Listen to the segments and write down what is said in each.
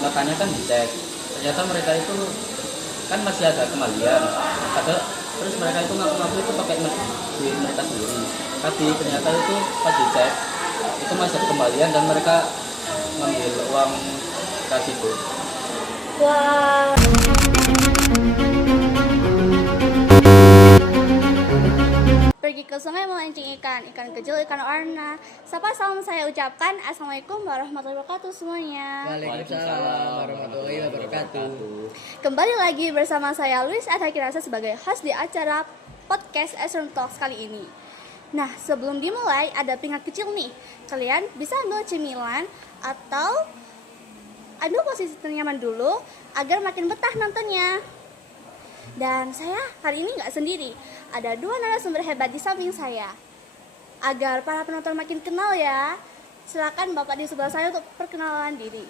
makanya kan dicek, ternyata mereka itu kan masih ada kembalian, terus mereka itu ngaku-ngaku itu pakai duit mereka sendiri, tapi ternyata itu pas dicek itu masih ada kembalian dan mereka ngambil uang kas itu. Wah. Pergi ke sungai memancing ikan kecil, ikan warna. Sapa salam saya ucapkan, Assalamualaikum warahmatullahi wabarakatuh semuanya. Waalaikumsalam warahmatullahi wabarakatuh. Kembali lagi bersama saya Luis Adhakirasa sebagai host di acara podcast Astronaut Talks kali ini. Nah, sebelum dimulai ada pengingat kecil nih. Kalian bisa ambil cemilan atau ambil posisi ternyaman dulu agar makin betah nontonnya. Dan saya kali ini nggak sendiri, ada dua narasumber hebat di samping saya. Agar para penonton makin kenal ya, silakan Bapak di sebelah saya untuk perkenalan diri.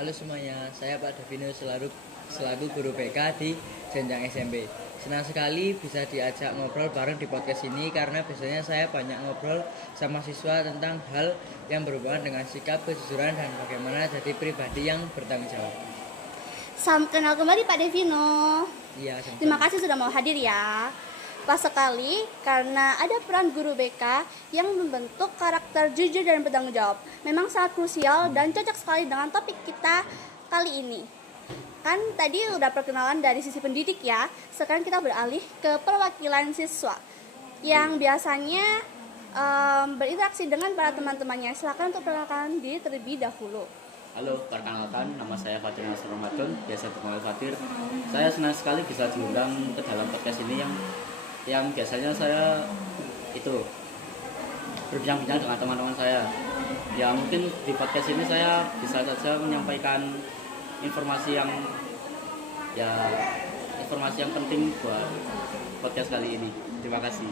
Halo semuanya, saya Pak Davino selaku guru BK di jenjang SMP. Senang sekali bisa diajak ngobrol bareng di podcast ini karena biasanya saya banyak ngobrol sama siswa tentang hal yang berhubungan dengan sikap, kejujuran, dan bagaimana jadi pribadi yang bertanggung jawab. Salam kenal kembali Pak Devino. Iya, Terima kasih sudah mau hadir ya. Pas sekali karena ada peran guru BK yang membentuk karakter jujur dan bertanggung jawab. Memang sangat krusial dan cocok sekali dengan topik kita kali ini. Kan tadi udah perkenalan dari sisi pendidik ya. Sekarang kita beralih ke perwakilan siswa yang biasanya berinteraksi dengan para teman-temannya. Silakan untuk perkenalkan diri terlebih dahulu. Halo, perkenalkan, nama saya Fatir Nasr Ramadan, biasa dipanggil Fatir. Saya senang sekali bisa diundang ke dalam podcast ini yang biasanya saya itu berbincang-bincang dengan teman-teman saya. Ya mungkin di podcast ini saya bisa saja menyampaikan informasi yang penting buat podcast kali ini. Terima kasih.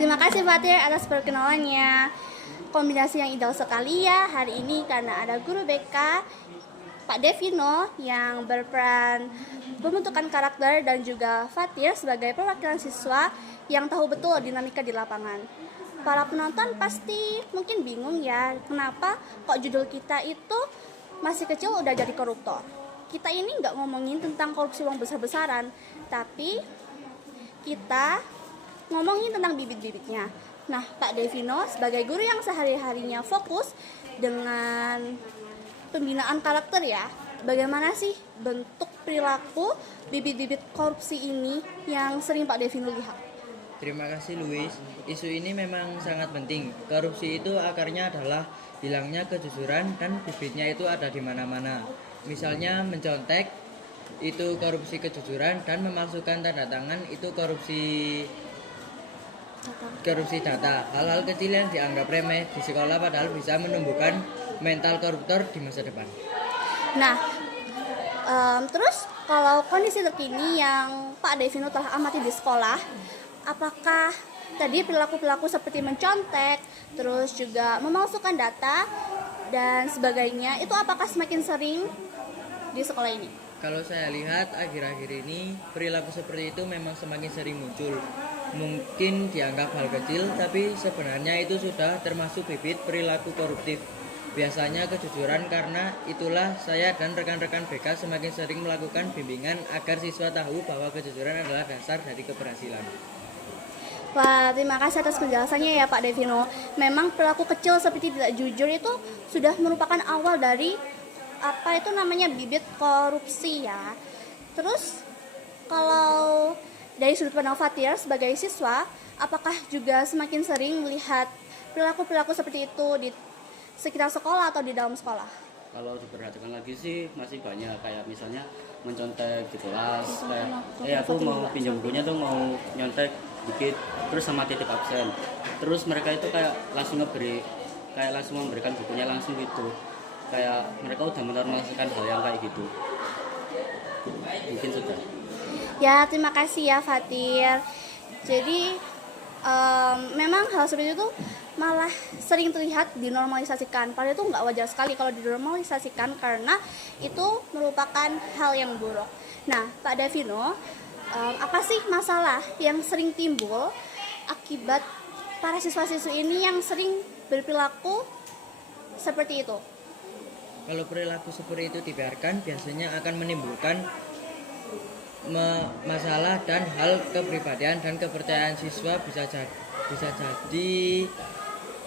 Terima kasih Fatir atas perkenalannya. Kombinasi yang ideal sekali ya hari ini karena ada guru BK Pak Devino yang berperan pembentukan karakter dan juga Fatir sebagai perwakilan siswa yang tahu betul dinamika di lapangan. Para penonton pasti mungkin bingung ya, kenapa kok judul kita itu masih kecil udah jadi koruptor. Kita ini nggak ngomongin tentang korupsi uang besar-besaran, tapi kita ngomongin tentang bibit-bibitnya. Nah, Pak Devino sebagai guru yang sehari-harinya fokus dengan pembinaan karakter ya, bagaimana sih bentuk perilaku bibit-bibit korupsi ini yang sering Pak Devino lihat? Terima kasih Luis. Isu ini memang sangat penting. Korupsi itu akarnya adalah hilangnya kejujuran dan bibitnya itu ada di mana-mana. Misalnya mencontek itu korupsi kejujuran dan memasukkan tanda tangan itu korupsi data. Hal-hal kecil yang dianggap remeh di sekolah padahal bisa menumbuhkan mental koruptor di masa depan. Nah, terus kalau kondisi terkini yang Pak Devino telah amati di sekolah, apakah tadi perilaku-perilaku seperti mencontek, terus juga memasukkan data dan sebagainya, itu apakah semakin sering di sekolah ini? Kalau saya lihat akhir-akhir ini perilaku seperti itu memang semakin sering muncul. Mungkin dianggap hal kecil, tapi sebenarnya itu sudah termasuk bibit perilaku koruptif. Biasanya kejujuran, karena itulah saya dan rekan-rekan BK semakin sering melakukan bimbingan agar siswa tahu bahwa kejujuran adalah dasar dari keberhasilan. Wah, terima kasih atas penjelasannya ya Pak Devino. Memang perilaku kecil seperti tidak jujur itu sudah merupakan awal dari bibit korupsi ya. Terus kalau dari sudut pandang Fatir sebagai siswa, apakah juga semakin sering melihat perilaku-perilaku seperti itu di sekitar sekolah atau di dalam sekolah? Kalau diperhatikan lagi sih masih banyak, kayak misalnya mencontek di kelas, kayak aku mau pinjam bukunya tuh mau nyontek dikit, terus sama titik absen, terus mereka itu kayak langsung memberikan bukunya langsung gitu, kayak mereka udah menormalkan hal yang kayak gitu. Mungkin sudah. Ya, terima kasih ya Fatir. Jadi memang hal seperti itu malah sering terlihat dinormalisasikan. Padahal itu nggak wajar sekali kalau dinormalisasikan karena itu merupakan hal yang buruk. Nah, Pak Devino, apa sih masalah yang sering timbul akibat para siswa-siswi ini yang sering berperilaku seperti itu? Kalau perilaku seperti itu dibiarkan, biasanya akan menimbulkan masalah dan hal kepribadian dan kepercayaan siswa bisa jadi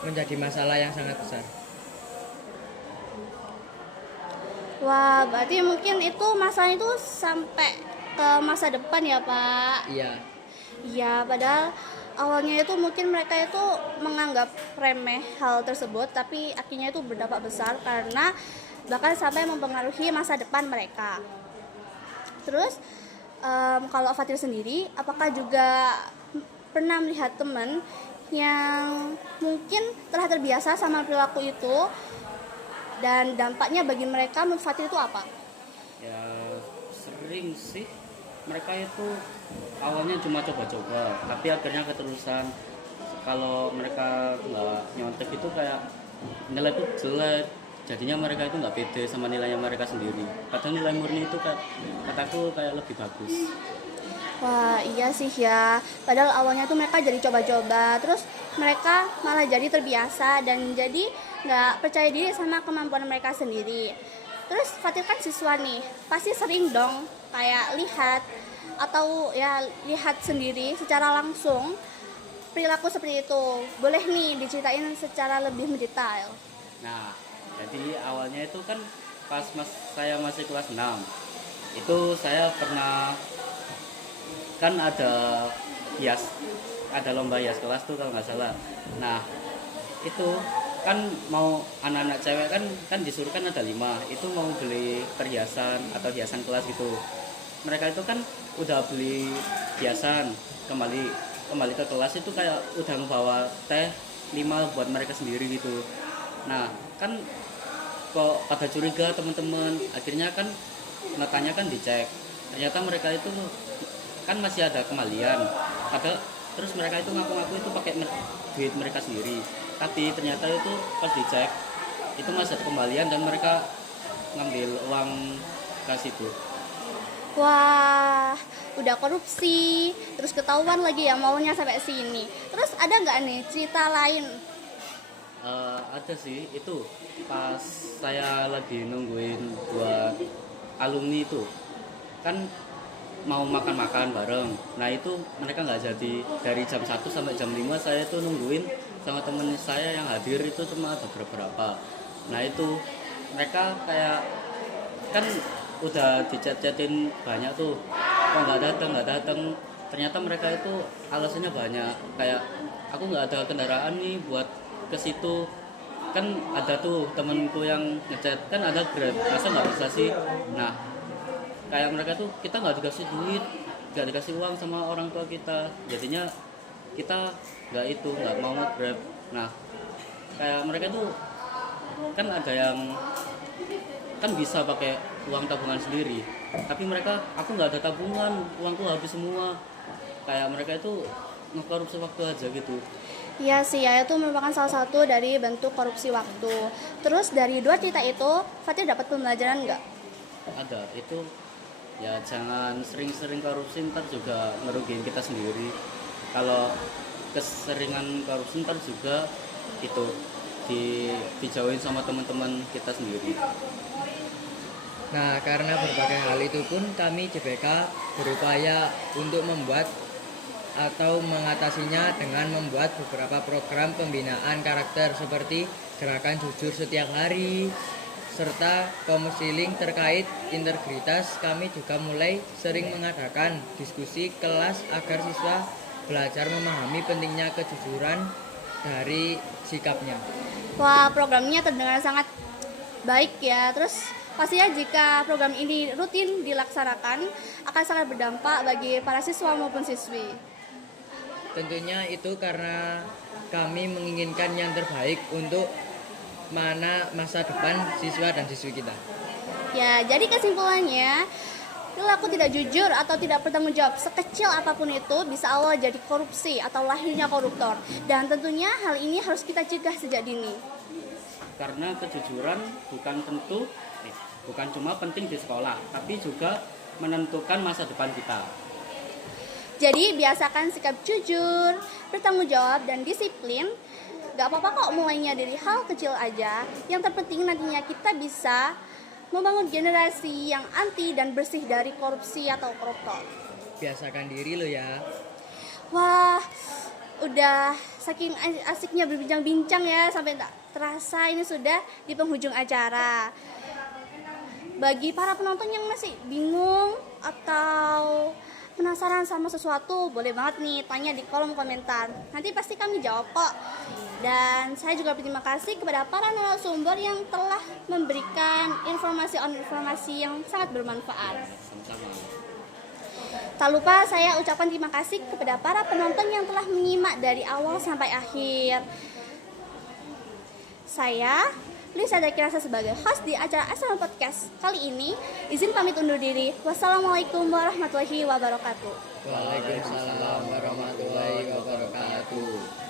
menjadi masalah yang sangat besar. Wah, berarti mungkin itu masalah itu sampai ke masa depan ya, Pak? Iya. Iya, padahal awalnya itu mungkin mereka itu menganggap remeh hal tersebut, tapi akhirnya itu berdampak besar karena bahkan sampai mempengaruhi masa depan mereka. Terus, kalau Fatir sendiri, apakah juga pernah melihat teman yang mungkin telah terbiasa sama perilaku itu dan dampaknya bagi mereka menurut Fatir itu apa? Ya sering sih, mereka itu awalnya cuma coba-coba tapi akhirnya keterusan. Kalau mereka nggak nyontek itu kayak nilai itu jelek, jadinya mereka itu nggak pede sama nilainya mereka sendiri, padahal nilai murni itu kataku kayak lebih bagus. Wah, iya sih ya. Padahal awalnya tuh mereka jadi coba-coba, terus mereka malah jadi terbiasa dan jadi nggak percaya diri sama kemampuan mereka sendiri. Terus Fatir kan siswa nih, pasti sering dong kayak lihat atau ya lihat sendiri secara langsung perilaku seperti itu. Boleh nih diceritain secara lebih mendetail. Nah, jadi awalnya itu kan pas saya masih kelas 6 itu saya pernah, kan ada lomba hias kelas tuh kalau nggak salah. Nah itu kan mau anak-anak cewek kan disuruh kan ada 5 itu mau beli perhiasan atau hiasan kelas gitu. Mereka itu kan udah beli hiasan, kembali ke kelas itu kayak udah ngebawa teh 5 buat mereka sendiri gitu. Nah kan kok pada curiga teman-teman, akhirnya kan ngetanya kan dicek, ternyata mereka itu kan masih ada kembalian, terus mereka itu ngaku-ngaku itu pakai duit mereka sendiri, tapi ternyata itu pas dicek itu masih ada kembalian dan mereka ngambil uang kas itu. Wah, udah korupsi, terus ketahuan lagi ya maunya sampai sini. Terus ada nggak nih cerita lain? Ada sih, itu pas saya lagi nungguin buat alumni itu kan mau makan-makan bareng. Nah itu mereka nggak jadi, dari jam 1 sampai jam 5 saya tuh nungguin sama temen saya yang hadir itu cuma ada beberapa. Nah itu mereka kayak kan udah dicet-cetin banyak tuh, kok nggak datang. Ternyata mereka itu alasannya banyak, kayak aku nggak ada kendaraan nih buat ke situ. Kan ada tuh temenku yang ngechat, kan ada Grab, masa nggak bisa sih. Nah kayak mereka tuh, kita nggak dikasih duit, nggak dikasih uang sama orang tua kita, jadinya kita nggak mau Grab. Nah kayak mereka tuh kan ada yang kan bisa pakai uang tabungan sendiri, tapi aku nggak ada tabungan, uangku habis semua. Kayak mereka itu ngekorupsi waktu aja gitu. Iya sih ya, itu merupakan salah satu dari bentuk korupsi waktu. Terus dari 2 cerita itu, Fatir dapat pembelajaran nggak? Ada, itu ya jangan sering-sering korupsi, ntar juga ngerugiin kita sendiri. Kalau keseringan korupsi ntar juga itu dijauhin sama teman-teman kita sendiri. Nah, karena berbagai hal itu pun kami CBK berupaya untuk membuat atau mengatasinya dengan membuat beberapa program pembinaan karakter seperti gerakan jujur setiap hari serta konseling terkait integritas. Kami juga mulai sering mengadakan diskusi kelas agar siswa belajar memahami pentingnya kejujuran dari sikapnya. Wah, programnya terdengar sangat baik ya. Terus pastinya jika program ini rutin dilaksanakan akan sangat berdampak bagi para siswa maupun siswi. Tentunya itu karena kami menginginkan yang terbaik untuk masa depan siswa dan siswi kita. Ya, jadi kesimpulannya, perilaku tidak jujur atau tidak bertanggung jawab sekecil apapun itu bisa awal jadi korupsi atau lahirnya koruptor. Dan tentunya hal ini harus kita cegah sejak dini. Karena kejujuran bukan cuma penting di sekolah, tapi juga menentukan masa depan kita. Jadi biasakan sikap jujur, bertanggung jawab dan disiplin Gak apa-apa kok mulainya dari hal kecil aja. Yang terpenting nantinya kita bisa membangun generasi yang anti dan bersih dari korupsi atau koruptor. Biasakan diri lo ya. Wah, udah saking asiknya berbincang-bincang ya, sampai tak terasa ini sudah di penghujung acara. Bagi para penonton yang masih bingung atau penasaran sama sesuatu, boleh banget nih tanya di kolom komentar. Nanti pasti kami jawab kok. Dan saya juga berterima kasih kepada para narasumber yang telah memberikan informasi yang sangat bermanfaat. Sama-sama. Tak lupa saya ucapkan terima kasih kepada para penonton yang telah menyimak dari awal sampai akhir. Saya Lisa Dakirasa sebagai host di acara Asrama Podcast kali ini izin pamit undur diri. Wassalamualaikum warahmatullahi wabarakatuh. Waalaikumsalam warahmatullahi wabarakatuh.